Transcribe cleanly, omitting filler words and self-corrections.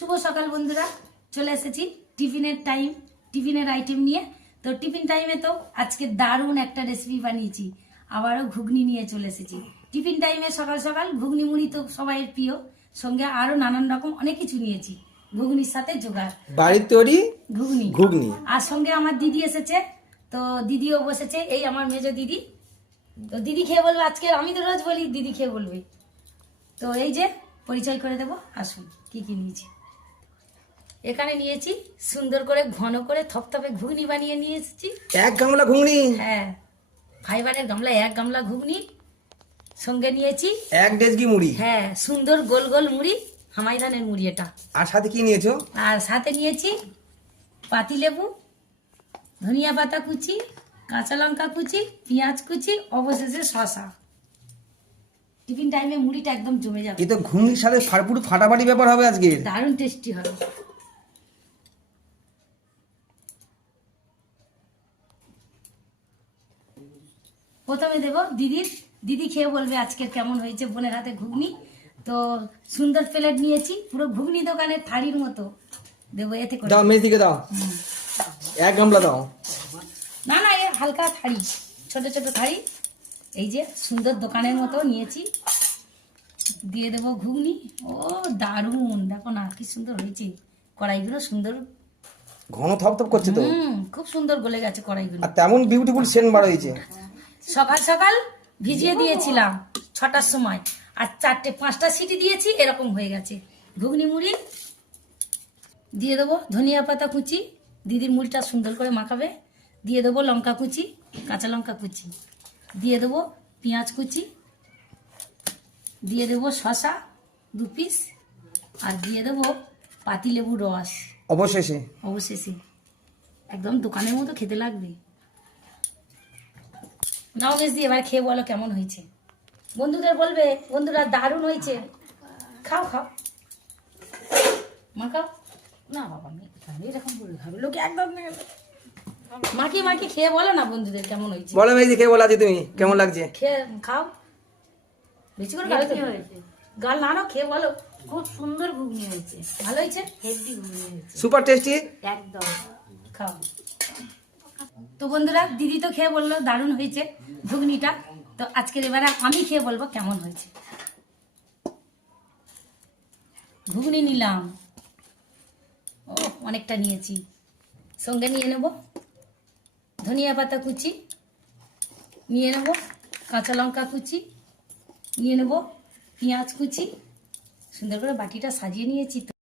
শুভ সকাল বন্ধুরা, চলে এসেছি টিফিনের টাইম, টিফিনের আইটেম নিয়ে। তো টিফিন টাইমে তো আজকে দারুণ একটা রেসিপি বানিয়েছি, আবারও ঘুগনি নিয়ে চলে এসেছি। টিফিন টাইমে সকাল সকাল ঘুগনি মুড়ি তো সবাই প্রিয়, সঙ্গে আরো নানান রকম অনেক কিছু নিয়েছি। ঘুগনির সাথে জোগাড় বাড়ির তৈরি ঘুগনি ঘুগনি। আর সঙ্গে আমার দিদি এসেছে, তো দিদিও বসেছে, এই আমার মেজো দিদি। তো দিদি খেয়ে বলবে আজকে, আমি তো রোজ বলি দিদি খেয়ে বলবে। তো এই যে পরিচয় করে দেবো, আসুন কি কি নিয়েছি। এখানে নিয়েছি সুন্দর করে ঘন করে থপথপে ঘুগনি বানিয়ে নিয়ে এসেছি। এক গামলা ঘুগনি। হ্যাঁ, ফাইবারের গামলা, এক গামলা ঘুগনি। সঙ্গে নিয়েছি এক ডেজকি মুড়ি। হ্যাঁ, সুন্দর গোল গোল মুড়ি, হামাইদানের মুড়ি এটা। আর সাথে কি নিয়েছো? আর সাথে নিয়েছি পাতিলেবু, ধনিয়া পাতা কুচি, কাঁচা লঙ্কা কুচি, পেঁয়াজ কুচি, অবশেষে শসা। টিফিন টাইমে মুড়িটা একদম জমে যাবে, এ তো ঘুগনির সাথে পুরো ফাটাফাটি ব্যাপার হবে আজকে। দারুণ টেস্টি হবে। প্রথমে দেব দিদি খেয়ে বলবে আজকে কেমন হয়েছে বোনের হাতে ঘুগনি। তো সুন্দর প্লেট নিয়েছি, পুরো ঘুগনি দোকানের থালির মতো দেবো, এতে করে। দাও মেজ দিকে দাও, এক গামলা দাও। না না, এ হালকা থালি, ছোট ছোট থালি, এই যে সুন্দর দোকানের মতো নিয়েছি। দিয়ে দেবো ঘুগনি। ও দারুণ, দেখো না কি সুন্দর হয়েছে, কড়াইগুলো সুন্দর, ঘন থপথপ করছে তো, খুব সুন্দর গলে গেছে কড়াইগুলো। আর তেমন বিউটিফুল সেন্ট বার হয়েছে। সকাল সকাল ভিজিয়ে দিয়েছিলাম 6টার সময়, আর 4-5টা সিটি দিয়েছি, এরকম হয়ে গেছে ঘুগনি মুড়ি। দিয়ে দেবো ধনিয়া পাতা কুচি, দিদির মুড়িটা সুন্দর করে মাখাবে। দিয়ে দেবো লঙ্কা কুচি, কাঁচা লঙ্কা কুচি, দিয়ে দেবো পেঁয়াজ কুচি, দিয়ে দেবো শসা 2 পিস, আর দিয়ে দেবো পাতিলেবুর রস অবশেষে অবশেষে। একদম দোকানের মতো খেতে লাগবে। নাও বেশ দিয়ে এবার খেয়ে বলো কেমন হয়েছে। বন্ধুদের বলবে বন্ধুরা দারুণ হয়েছে, খাও খাও মা খাও। না বাবা, আমি এরকম বলে খাবে লোকে একদম মাখি খেয়ে বলো না বন্ধুদের কেমন হয়েছে। বলো মেজি খেয়ে বলো আজ তুমি কেমন লাগছে। খেয়ে খাও, বেশি করে গাল হয়েছে, গাল না নাও, খেয়ে বলো। খুব সুন্দর ঘুগনি হয়েছে, ভালো হয়েছে, হেভি ঘুগনি হয়েছে সুপার টেস্টি। একদম। খাও। তো বন্ধুরা দিদি তো খেয়ে বললো দারুণ হয়েছে ঘুগনিটা, তো আজকের এবারে আমি খেয়ে বলবো কেমন হয়েছে। ঘুগনি নিলাম, ও অনেকটা নিয়েছি। সঙ্গে নিয়ে নেব ধনিয়া পাতা কুচি, নিয়ে নেব কাঁচা লঙ্কা কুচি, নিয়ে নেব পেঁয়াজ কুচি। সুন্দর করে বাটিটা সাজিয়ে নিয়েছি তো।